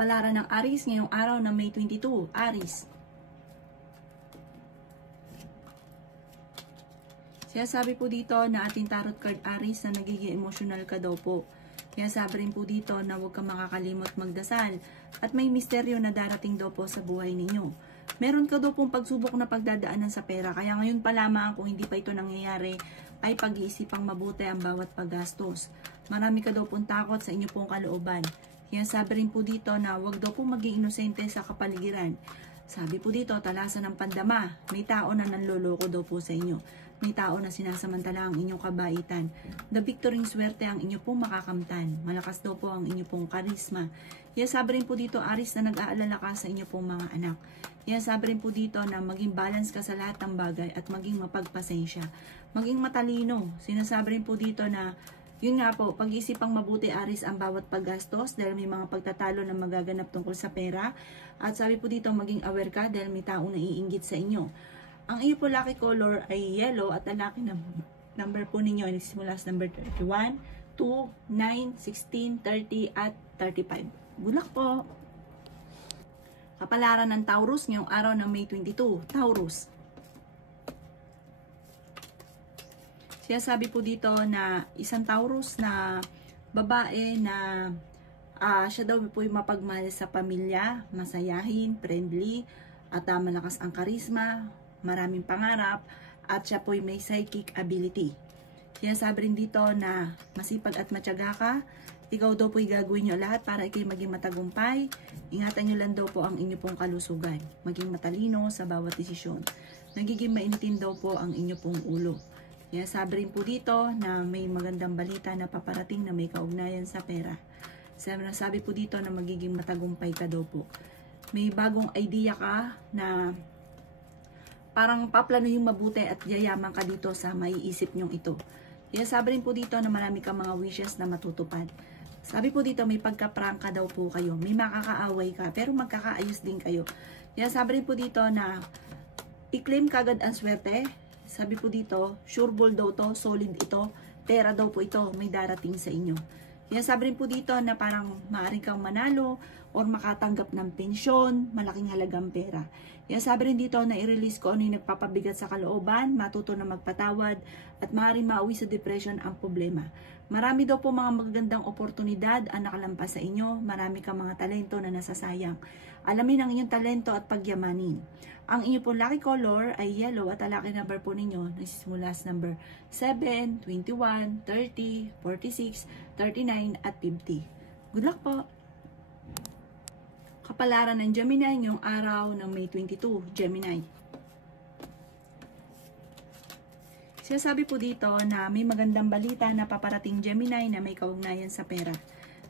Kapalaran ng Aries ngayong araw ng May 22. Aries. Sabi po dito na ating tarot card Aries na nagiging emotional ka daw po. Kaya sabi rin po dito na huwag ka makakalimot magdasal at may misteryo na darating daw po sa buhay ninyo. Meron ka daw pong pagsubok na pagdadaanan sa pera, kaya ngayon pa lamang kung hindi pa ito nangyayari ay pag-iisipang mabuti ang bawat paggastos. Marami ka daw pong takot sa inyo pong kalooban. Kaya sabi rin po dito na huwag daw pong maging inosente sa kapaligiran. Sabi po dito, talasan ng pandama, may tao na nanloloko daw po sa inyo. May tao na sinasamantala ang inyong kabaitan. The victory swerte ang inyo pong makakamtan. Malakas daw po ang inyo pong karisma. Kaya sabi rin po dito, Aries, na nag-aalala ka sa inyo pong mga anak. Kaya sabi rin po dito na maging balance ka sa lahat ng bagay at maging mapagpasensya. Maging matalino. Sinasabi rin po dito na yun nga po, pag-isipang mabuti Aries ang bawat paggastos dahil may mga pagtatalo na magaganap tungkol sa pera. At sabi po dito, maging aware ka dahil may taong naiinggit sa inyo. Ang iyo po lucky color ay yellow at ang lucky number po ninyo ay nagsisimula sa number 31, 2, 9, 16, 30 at 35. Good luck po! Kapalaran ng Taurus ngayong araw ng May 22. Taurus. Sabi po dito na isang Taurus na babae na siya daw po yung mapagmahal sa pamilya, masayahin, friendly, at malakas ang karisma, maraming pangarap, at siya po may psychic ability. Sabi rin dito na masipag at matyaga ka, ikaw daw po gagawin nyo lahat para ikay maging matagumpay. Ingatan nyo lang daw po ang inyo pong kalusugan. Maging matalino sa bawat desisyon. Nagiging mainitin daw po ang inyo pong ulo. Sabi rin po dito na may magandang balita na paparating na may kaugnayan sa pera. Sabi po dito na magiging matagumpay ka daw po. May bagong idea ka na parang paplano yung mabuti at yayaman ka dito sa maiisip nyong ito. Sabi rin po dito na marami kang mga wishes na matutupad. Sabi po dito may pagkaprangka daw po kayo. May makakaaway ka pero magkakaayos din kayo. Sabi rin po dito na i-claim kagad ang swerte. Sabi po dito, sure ball daw to, solid ito, pera daw po ito, may darating sa inyo. Sabi rin po dito na parang maaari kang manalo or makatanggap ng pensyon, malaking halagang pera. Sabi rin dito na i-release ko ano yung nagpapabigat sa kalooban, matuto na magpatawad, at maaaring mauwi sa depression ang problema. Marami daw po mga magagandang oportunidad ang nakalampas sa inyo, marami kang mga talento na nasasayang. Alamin ang inyong talento at pagyamanin. Ang inyo po lucky color ay yellow at ang lucky number po ninyo nagsisimula sa number 7, 21, 30, 46, 39 at 50. Good luck po! Kapalaran ng Gemini ngayong araw ng May 22, Gemini. Sabi po dito na may magandang balita na paparating Gemini na may kaugnayan sa pera.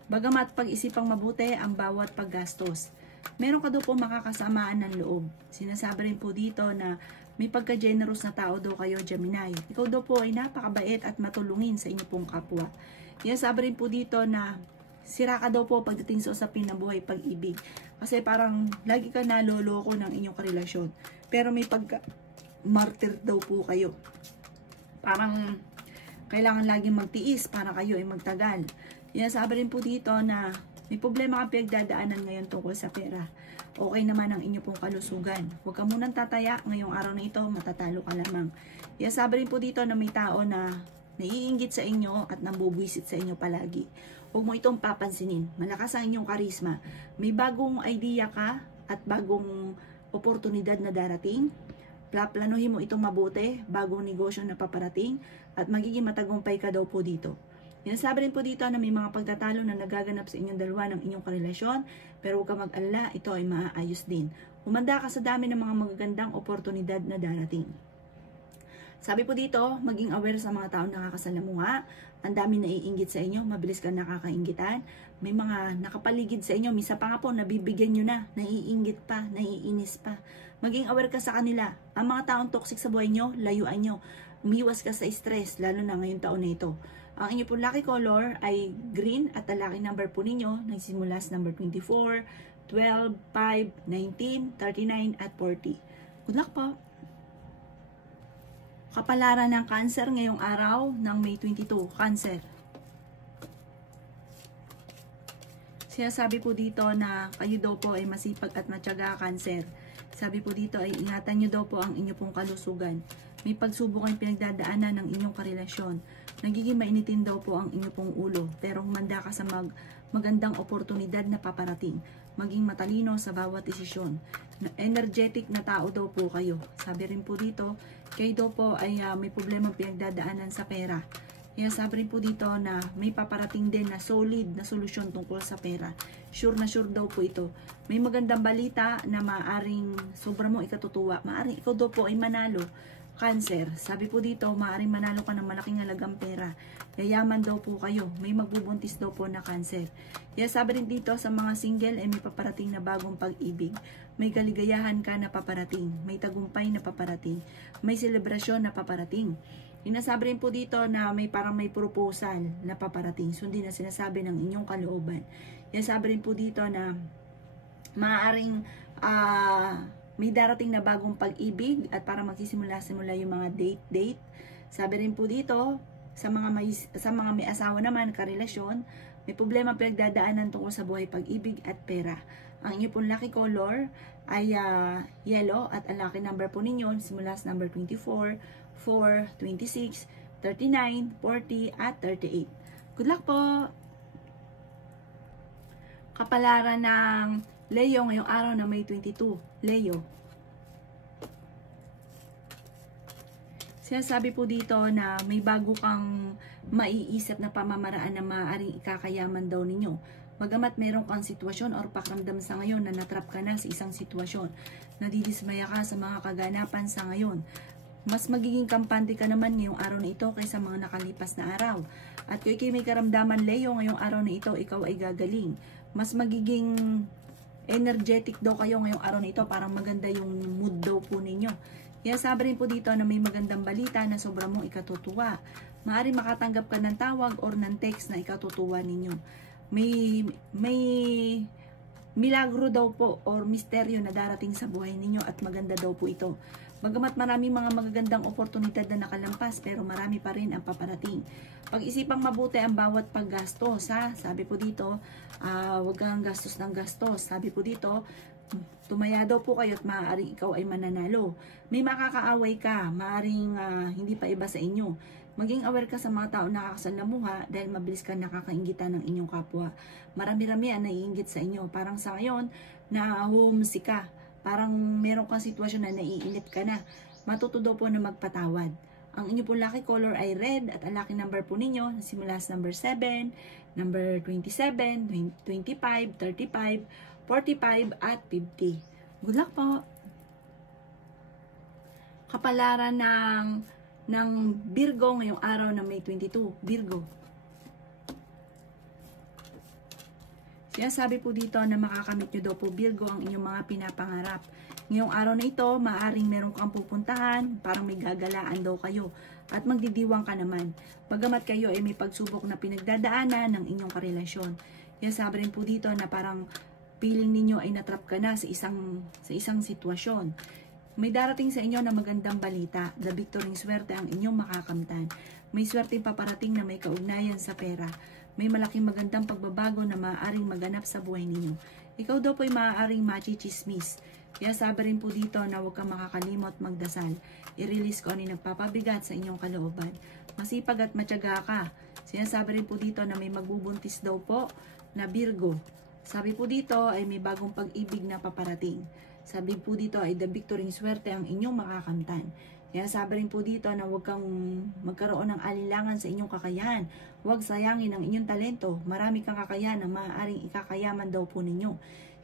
Bagamat pag-isipang mabuti ang bawat paggastos. Meron ka daw po makakasamaan ng loob. Sinasabi rin po dito na may pagka-generous na tao daw kayo, Gemini. Ikaw daw po ay napakabait at matulungin sa inyo pong kapwa. Sabi rin po dito na sira ka daw po pagdating sa usapin ng buhay pag-ibig. Kasi parang lagi ka naloloko ng inyong karelasyon. Pero may pagka-martyr daw po kayo. Parang kailangan laging magtiis para kayo ay magtagal. Sabi rin po dito na may problema kang pinagdadaanan ngayon tungkol sa pera. Okay naman ang inyo pong kalusugan. Huwag ka munang tataya ngayong araw na ito, matatalo ka lamang. Sabi rin po dito na may tao na naiinggit sa inyo at nambubwisit sa inyo palagi. Huwag mo itong papansinin. Malakas ang inyong karisma. May bagong idea ka at bagong oportunidad na darating. Planuhin mo itong mabuti, bagong negosyo na paparating, at magiging matagumpay ka daw po dito. Sabi rin po dito na may mga pagtatalo na nagaganap sa inyong dalawa ng inyong karelasyon, pero huwag ka mag-alala, ito ay maaayos din. Humanda ka sa dami ng mga magagandang oportunidad na darating. Sabi po dito, maging aware sa mga taong nakakasalamuha. Ang dami naiinggit sa inyo, mabilis ka nakakainggitan. May mga nakapaligid sa inyo, misa pa nga po, nabibigyan nyo na, naiinggit pa, naiinis pa. Maging aware ka sa kanila. Ang mga taong toxic sa buhay nyo, layuan nyo. Umiwas ka sa stress, lalo na ngayong taon na ito. Ang inyo po lucky color ay green at ang lucky number po ninyo, nagsimula sa number 24, 12, 5, 19, 39 at 40. Good luck po! Kapalaran ng Cancer ngayong araw ng May 22. Cancer. Sinasabi po dito na kayo daw po ay masipag at matyaga, Cancer. Sabi po dito ay ingatan nyo daw po ang inyo pong kalusugan. May pagsubok ang pinagdadaanan ng inyong karelasyon. Nagiging mainitin daw po ang inyo pong ulo. Pero humanda ka sa magandang oportunidad na paparating. Maging matalino sa bawat desisyon. Energetic na tao daw po kayo. Sabi rin po dito, kayo daw po ay may problema pinagdadaanan sa pera. Kaya sabi rin po dito na may paparating din na solid na solusyon tungkol sa pera. Sure na sure daw po ito. May magandang balita na maaring sobra mo ikatutuwa. Maaring ikaw daw po ay manalo. Cancer, sabi po dito, maaring manalo ka ng malaking halagang pera. Yayaman daw po kayo. May magbubuntis daw po na Cancer. Kaya sabi rin dito sa mga single ay may paparating na bagong pag-ibig. May kaligayahan ka na paparating. May tagumpay na paparating. May selebrasyon na paparating. Sinasabi rin po dito na parang may proposal na paparating. Sundin na sinasabi ng inyong kalooban. Kaya sabi rin po dito na maaaring may darating na bagong pag-ibig at para magsisimula-simula yung mga date. Sabi rin po dito sa mga may asawa naman, karelasyon, may problema pinagdadaanan tungkol sa buhay, pag-ibig at pera. Ang inyo pong lucky color ay yellow at ang lucky number po ninyo simula sa number 24, 4, 26, 39, 40 at 38. Good luck po! Kapalaran ng Leo ngayong araw na May 22. Leo. Sinasabi po dito na may bago kang maiisip na pamamaraan na maaaring ikakayaman daw ninyo. Bagamat meron kang sitwasyon or pakiramdam sa ngayon na natrap ka na sa isang sitwasyon, nadidismaya ka sa mga kaganapan sa ngayon, mas magiging kampante ka naman ngayong araw na ito kaysa mga nakalipas na araw. At kung may karamdaman, Leo, ngayong araw na ito, ikaw ay gagaling. Mas magiging energetic daw kayo ngayong araw na ito, parang maganda yung mood daw po ninyo. Kaya sabi rin po dito na may magandang balita na sobrang mong ikatutuwa. Maaari makatanggap ka ng tawag or ng text na ikatutuwa ninyo. May milagro daw po or misteryo na darating sa buhay ninyo at maganda daw po ito. Bagamat maraming mga magagandang oportunidad na nakalampas, pero marami pa rin ang paparating. Pag-isipang mabuti ang bawat paggastos, ha? Sabi po dito, huwag kang gastos ng gastos. Sabi po dito, tumaya daw po kayo at maaaring ikaw ay mananalo. May makakaaway ka, maaaring hindi pa iba sa inyo. Maging aware ka sa mga tao na nakakasalamuha dahil mabilis ka nakakaingitan ng inyong kapwa. Marami-rami ang naiinggit sa inyo. Parang sa ngayon, na-homesick ka. Parang meron kang sitwasyon na naiinit ka na. Matuto daw po na magpatawad. Ang inyo po lucky color ay red at ang lucky number po ninyo simula sa number 7, number 27, 25, 35, 45 at 50. Good luck po! Kapalaran ng Virgo ngayong araw na May 22. Virgo. Sinasabi po dito na makakamit nyo daw po, Virgo, ang inyong mga pinapangarap. Ngayong araw na ito, maaaring meron kang pupuntahan, parang may gagalaan daw kayo. At magdidiwang ka naman. Bagamat kayo ay may pagsubok na pinagdadaanan ng inyong karelasyon. Kaya sabi rin po dito na parang feeling ninyo ay natrap ka na sa isang sitwasyon. May darating sa inyo na magandang balita. The victory swerte ang inyong makakamtan. May swerteng paparating na may kaugnayan sa pera. May malaking magandang pagbabago na maaaring maganap sa buhay ninyo. Ikaw daw po ay maaaring machichismis. Kaya sabi rin po dito na huwag kang makakalimot magdasal. I-release ko ano yung nagpapabigat sa inyong kalooban. Masipag at matyaga ka. Sinasabi rin po dito na may magbubuntis daw po na Virgo. Sabi po dito ay may bagong pag-ibig na paparating. Sabi po dito ay the victory swerte ang inyong makakamtan. Kaya sabi rin po dito na huwag kang magkaroon ng alinlangan sa inyong kakayahan. Huwag sayangin ang inyong talento. Marami kang kakayahan na maaaring ikakayaman daw po ninyo.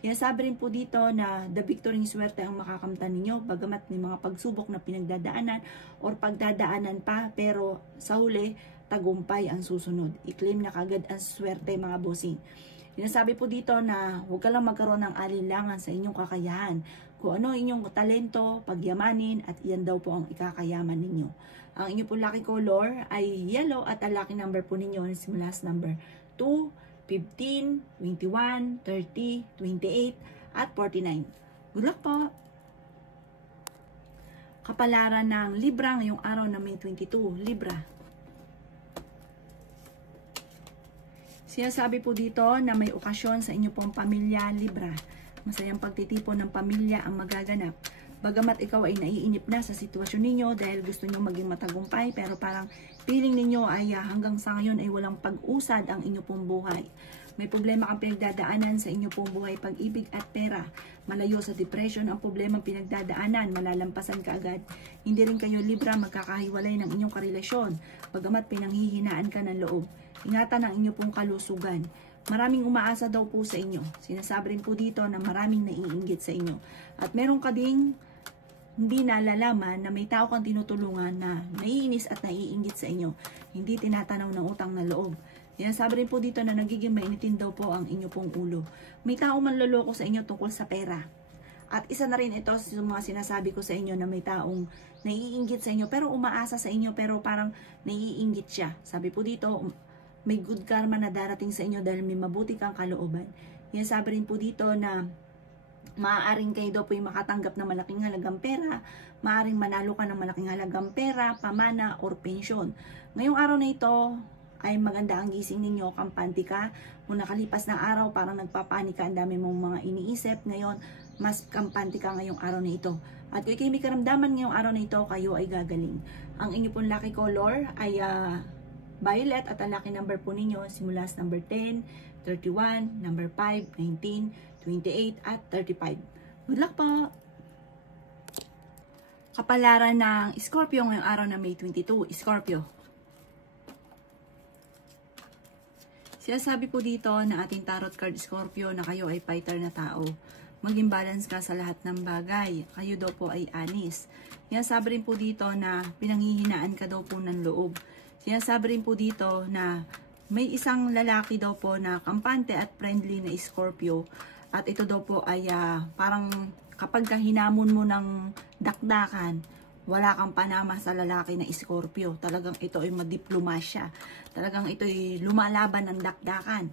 Kaya sabi rin po dito na the victory swerte ang makakamtan ninyo. Bagamat may mga pagsubok na pinagdadaanan or pagdadaanan pa, pero sa huli, tagumpay ang susunod. I-claim na kagad ang swerte mga bossing. Sinasabi po dito na huwag ka lang magkaroon ng alinlangan sa inyong kakayahan. Kung ano inyong talento, pagyamanin, at iyan daw po ang ikakayaman ninyo. Ang inyo po lucky color ay yellow at ang lucky number po ninyo simula sa number 2, 15, 21, 30, 28, at 49. Good luck po! Kapalaran ng Libra ngayong araw na May 22. Libra. Sinasabi po dito na may okasyon sa inyo pong pamilya Libra. Masayang pagtitipon ng pamilya ang magaganap. Bagamat ikaw ay naiinip na sa sitwasyon ninyo dahil gusto nyo maging matagumpay, pero parang feeling ninyo ay hanggang sa ngayon ay walang pag-usad ang inyo pong buhay. May problema kang pinagdadaanan sa inyo pong buhay, pag-ibig at pera. Malayo sa depression ang problema pinagdadaanan, malalampasan ka agad. Hindi rin kayo Libra magkakahiwalay ng inyong karelasyon, bagamat pinanghihinaan ka ng loob. Ingatan ang inyo pong kalusugan. Maraming umaasa daw po sa inyo. Sinasabi rin po dito na maraming naiinggit sa inyo. At meron ka ding hindi nalalaman na may tao kang tinutulungan na naiinis at naiinggit sa inyo. Hindi tinatanaw ng utang na loob. Sinasabi rin po dito na nagiging mainitin daw po ang inyo pong ulo. May tao manloloko sa inyo tungkol sa pera. At isa na rin ito sa mga sinasabi ko sa inyo na may taong naiinggit sa inyo pero umaasa sa inyo pero parang naiinggit siya. Sabi po dito, may good karma na darating sa inyo dahil may mabuti kang kalooban. Yan sabi rin po dito na maaaring kayo daw po yung makatanggap ng malaking halagang pera, maaaring manalo ka ng malaking halagang pera, pamana, or pensyon. Ngayong araw na ito ay maganda ang gising ninyo, kampante ka. Kung nakalipas na araw, parang nagpapanika, ang dami mong mga iniisip. Ngayon, mas kampante ka ngayong araw na ito. At kung kayo may karamdaman ngayong araw na ito, kayo ay gagaling. Ang inyo pong lucky color ay violet at ang lucky number po ninyo simula sa number 10, 31, number 5, 19, 28 at 35. Good luck po! Kapalaran ng Scorpio ngayong araw na May 22. Scorpio. Sinasabi po dito na ating tarot card Scorpio na kayo ay fighter na tao. Maging balance ka sa lahat ng bagay. Kayo daw po ay honest. Sinasabi rin po dito na pinanghihinaan ka daw po ng loob. Sinasabi rin po dito na may isang lalaki daw po na kampante at friendly na Scorpio. At ito daw po ay parang kapag hinamon mo ng dakdakan, wala kang panama sa lalaki na Scorpio. Talagang ito ay madiplomasya. Talagang ito ay lumalaban ng dakdakan.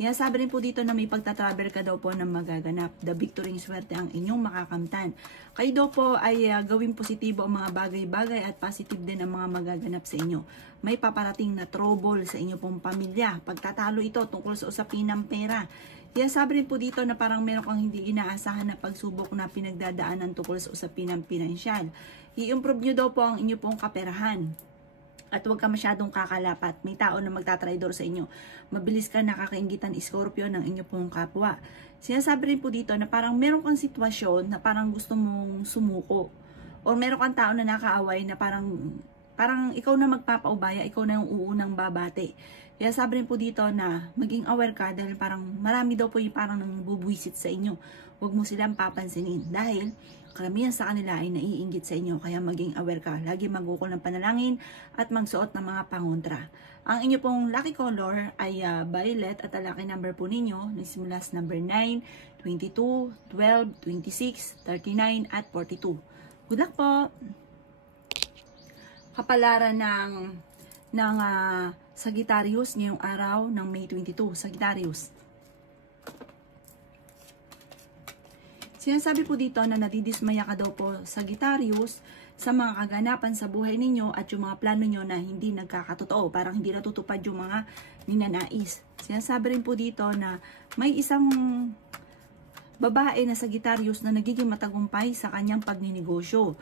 Sinasabi rin po dito na may pagtatravel ka daw po ng magaganap. The victory swerte ang inyong makakamtan. Kayo daw po ay gawing positibo ang mga bagay-bagay at positive din ang mga magaganap sa inyo. May paparating na trouble sa inyo pong pamilya. Pagtatalo ito tungkol sa usapin ng pera. Sinasabi rin po dito na parang meron kang hindi inaasahan na pagsubok na pinagdadaanan tungkol sa usapin ng pinansyal. I-improve nyo daw po ang inyo pong kaperahan. At huwag ka masyadong kakalapat. May tao na magtatraidor sa inyo. Mabilis ka nakakaingitan Scorpio ng inyo pong kapwa. Sinasabi rin po dito na parang meron kang sitwasyon na parang gusto mong sumuko. O meron kang tao na nakaaway na parang ikaw na magpapaubaya, ikaw na yung uunang babate. Kaya sabi rin po dito na maging aware ka dahil parang marami daw po yung parang nangbubuisit sa inyo. Huwag mo silang papansinin dahil karamihan sa kanila ay naiinggit sa inyo. Kaya maging aware ka. Lagi magukol ng panalangin at magsuot ng mga pangontra. Ang inyo pong lucky color ay violet at ang lucky number po ninyo nagsimula sa number 9, 22, 12, 26, 39 at 42. Good luck po! Kapalaran ng Sagittarius ngayong araw ng May 22. Sagittarius. Sinasabi po dito na nadidismaya ka daw po Sagittarius sa mga kaganapan sa buhay ninyo at yung mga plano nyo na hindi nagkakatotoo. Parang hindi natutupad yung mga ninanais. Sinasabi rin po dito na may isang babae na Sagittarius na nagiging matagumpay sa kanyang pagninegosyo.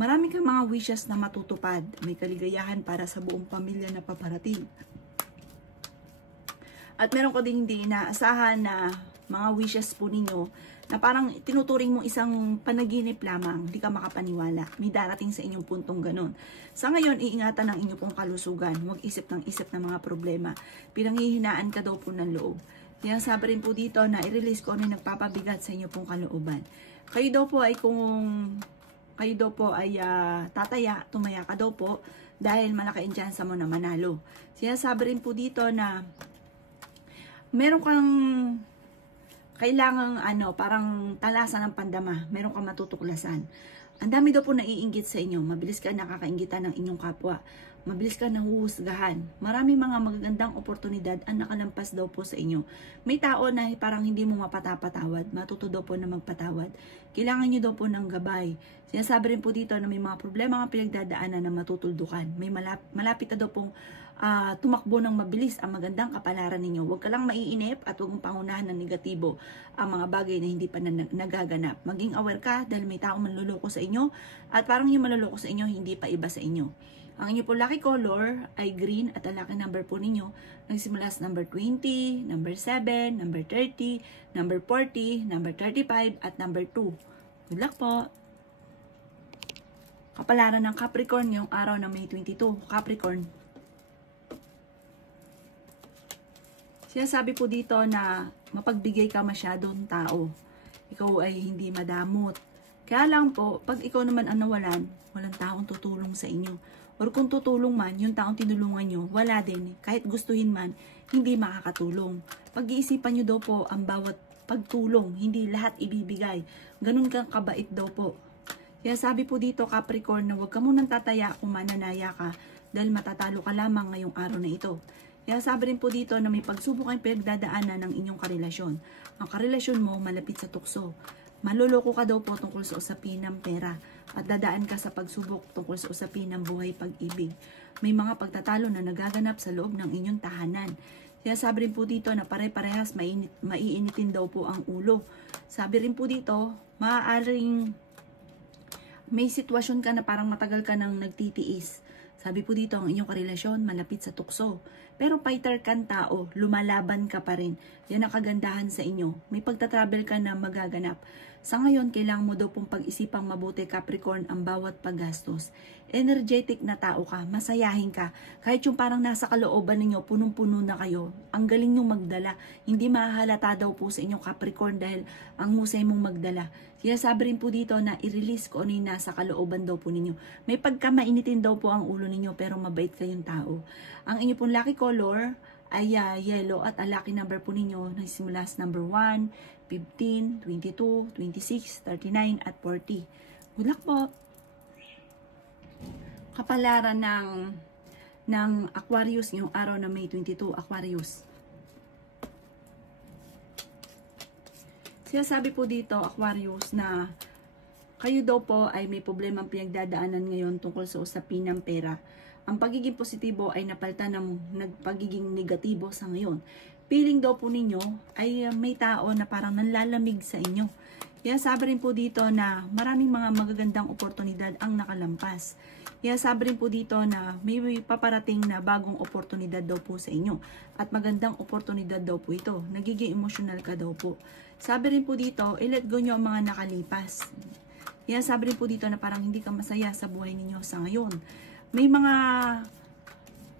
Marami kang mga wishes na matutupad. May kaligayahan para sa buong pamilya na paparating. At meron ko din hindi inaasahan na mga wishes po ninyo na parang tinuturing mo isang panaginip lamang, hindi ka makapaniwala. May darating sa inyong puntong ganun. Sa ngayon, iingatan ang inyong pong kalusugan. Huwag isip ng mga problema. Pinanghihinaan ka daw po ng loob. Kaya sabi rin po dito na i-release ko ano yung nagpapabigat sa inyong pong kalooban. Kayo daw po ay tataya, tumaya ka daw po dahil malaki ang tsansa mo na manalo. Sinasabi rin po dito na meron kang kailangang parang talasan ng pandama. Meron kang matutuklasan. Ang dami daw po naiinggit sa inyo. Mabilis ka nakakainggitan ng inyong kapwa. Mabilis ka nahuhusgahan. Marami mga magagandang oportunidad ang nakalampas daw po sa inyo. May tao na parang hindi mo mapatapatawad. Matuto daw po na magpatawad. Kailangan nyo daw po ng gabay. Sinasabi rin po dito na may mga problema ang pinagdadaanan na matutuldukan. May malapit na daw pong tumakbo ng mabilis ang magandang kapalaran ninyo. Huwag ka lang maiinip at huwag mong pangunahan ng negatibo ang mga bagay na hindi pa nagaganap. Maging aware ka dahil may taong manluloko sa inyo at parang yung manluloko sa inyo hindi pa iba sa inyo. Ang inyo po lucky color ay green at ang lucky number po ninyo nagsimula sa number 20, number 7, number 30, number 40, number 35 at number 2. Good luck po! Kapalaran ng Capricorn yung araw ng May 22. Capricorn. Sinasabi po dito na mapagbigay ka masyadong tao. Ikaw ay hindi madamot. Kaya lang po, pag ikaw naman ang nawalan, walang taong tutulong sa inyo. Or kung tutulong man, yung taong tinulungan nyo, wala din. Kahit gustuhin man, hindi makakatulong. Pag-iisipan nyo daw po ang bawat pagtulong, hindi lahat ibibigay. Ganun kang kabait daw po. Kaya sabi po dito, Capricorn, na huwag ka munang tataya kung mananaya ka dahil matatalo ka lamang ngayong araw na ito. Kaya sabi rin po dito na may pagsubok kayong pinagdadaanan ng inyong karelasyon. Ang karelasyon mo malapit sa tukso. Maluloko ka daw po tungkol sa usapin ng pera at dadaan ka sa pagsubok tungkol sa usapin ng buhay pag-ibig. May mga pagtatalo na nagaganap sa loob ng inyong tahanan. Kaya sabi rin po dito na pare-parehas maiinitin daw po ang ulo. Sabi rin po dito, maaaring may sitwasyon ka na parang matagal ka nang nagtitiis. Sabi po dito, ang inyong karelasyon malapit sa tukso. Pero fighter kang tao, lumalaban ka pa rin. Yan ang kagandahan sa inyo. May pagtatravel ka na magaganap. Sa ngayon, kailangan mo daw pong pag-isipang mabuti, Capricorn, ang bawat paggastos. Energetic na tao ka, masayahin ka. Kahit yung parang nasa kalooban ninyo, punong-puno na kayo. Ang galing nyong magdala. Hindi mahalata daw po sa inyong Capricorn dahil ang husay mong magdala. Kaya sabi rin po dito na i-release ko ano yung nasa kalooban daw po ninyo. May pagkamainitin daw po ang ulo ninyo pero mabait kayong tao. Ang inyo pong lucky color ay yellow at ang lucky number po ninyo nagsimula sa number 1, 15, 22, 26, 39 at 40. Good luck po! Kapalaran ng Aquarius ngayong araw na May 22, Aquarius. Sinasabi po dito, Aquarius, na kayo daw po ay may problemang pinagdadaanan ngayon tungkol sa usapin ng pera. Ang pagiging positibo ay napalitan ng pagiging negatibo sa ngayon. Feeling daw po ninyo ay may tao na parang nanlalamig sa inyo. Kaya sabi rin po dito na maraming mga magagandang oportunidad ang nakalampas. Kaya sabi rin po dito na may paparating na bagong oportunidad daw po sa inyo. At magandang oportunidad daw po ito. Nagiging emotional ka daw po. Sabi rin po dito, i-let go nyo ang mga nakalipas. Kaya sabi rin po dito na parang hindi ka masaya sa buhay ninyo sa ngayon. May mga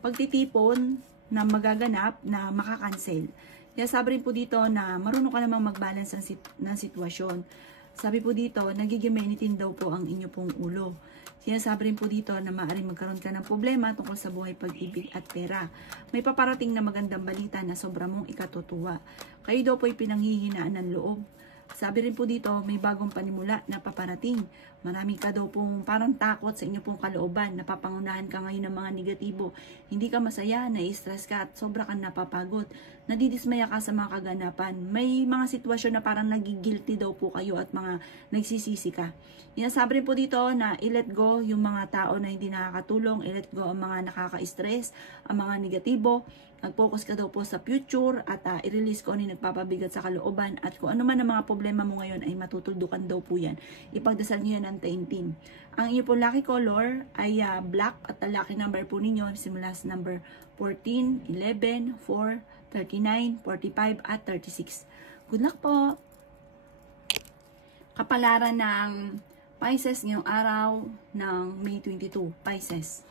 pagtitipon na magaganap na makakancel. Kaya sabi rin po dito na marunong ka namang mag-balance ng sitwasyon. Sabi po dito, nagiging mainitin daw po ang inyo pong ulo. Kaya sabi rin po dito na maaaring magkaroon ka ng problema tungkol sa buhay, pag-ibig at pera. May paparating na magandang balita na sobra mong ikatutuwa. Kayo daw po ay pinanghihinaan ng loob. Sabi rin po dito, may bagong panimula na paparating. Marami ka daw pong parang takot sa inyo pong kalooban. Napapangunahan ka ngayon ng mga negatibo. Hindi ka masaya, nai-stress ka at sobra kang napapagod. Nadidismaya ka sa mga kaganapan. May mga sitwasyon na parang nagigilty daw po kayo at mga nagsisisi ka. Sabi rin po dito na i-let go yung mga tao na hindi nakakatulong. I-let go ang mga nakaka-stress, ang mga negatibo. Nag-focus ka daw po sa future at i-release ko ano yung nagpapabigat sa kalooban at kung ano man ang mga problema mo ngayon ay matutuldukan daw po yan. Ipagdasal nyo yan ng taimtim. Ang inyo po lucky color ay black at ang lucky number po ninyo simula sa number 14, 11, 4, 39, 45 at 36. Good luck po! Kapalaran ng Pisces ngayong araw ng May 22, Pisces.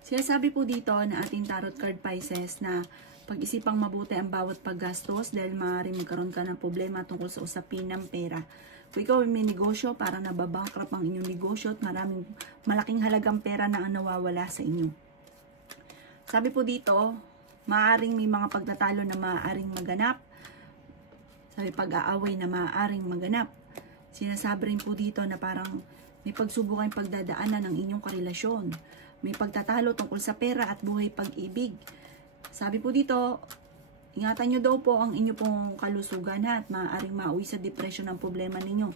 Sinasabi po dito na ating tarot card Pisces na pag-isipang mabuti ang bawat paggastos dahil maaaring magkaroon ka ng problema tungkol sa usapin ng pera. Kung ikaw may negosyo, parang nababankrupt ang inyong negosyo at maraming malaking halagang pera na ang nawawala sa inyo. Sabi po dito, maaaring may mga pagtatalo na maaaring maganap. Sabi pag-aaway na maaaring maganap. Sinasabi rin po dito na parang may pagsubok kayong pagdadaanan ng inyong karelasyon. May pagtatalo tungkol sa pera at buhay pag-ibig. Sabi po dito, ingatan nyo daw po ang inyo pong kalusugan at maaaring mauwi sa depression ang problema ninyo.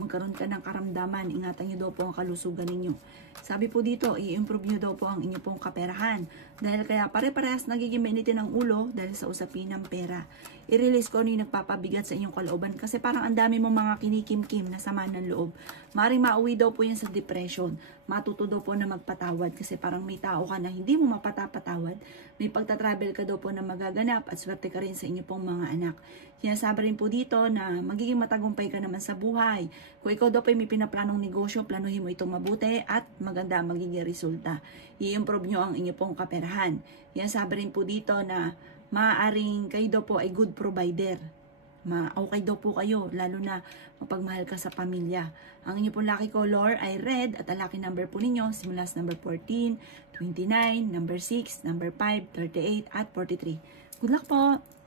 magkaroon ka ng karamdaman. Ingatan nyo daw po ang kalusugan ninyo. Sabi po dito, i-improve nyo daw po ang inyo pong kaperahan. Dahil kaya pare-parehas nagiging mainitin ang ulo dahil sa usapin ng pera. I-release ko ano yung nagpapabigat sa inyong kalooban kasi parang ang dami mong mga kinikim-kim na sama ng loob. Maring mauwi daw po yan sa depression. Matuto daw po na magpatawad kasi parang may tao ka na hindi mo mapatapatawad. May pagtatravel ka daw po na magaganap at swerte ka rin sa inyo pong mga anak. Sinasabi rin po dito na magiging matagumpay ka naman sa buhay. Kung ikaw daw po may pinaplanong negosyo, planuhin mo itong mabuti at maganda ang magiging resulta. I-improve nyo ang inyo pong kaperahan. Sinasabi rin po dito na maaaring kayo daw po ay good provider. Okay daw po kayo, lalo na mapagmahal ka sa pamilya. Ang inyo pong lucky color ay red at ang lucky number po ninyo simula sa number 14, 29, number 6, number 5, 38 at 43. Good luck po!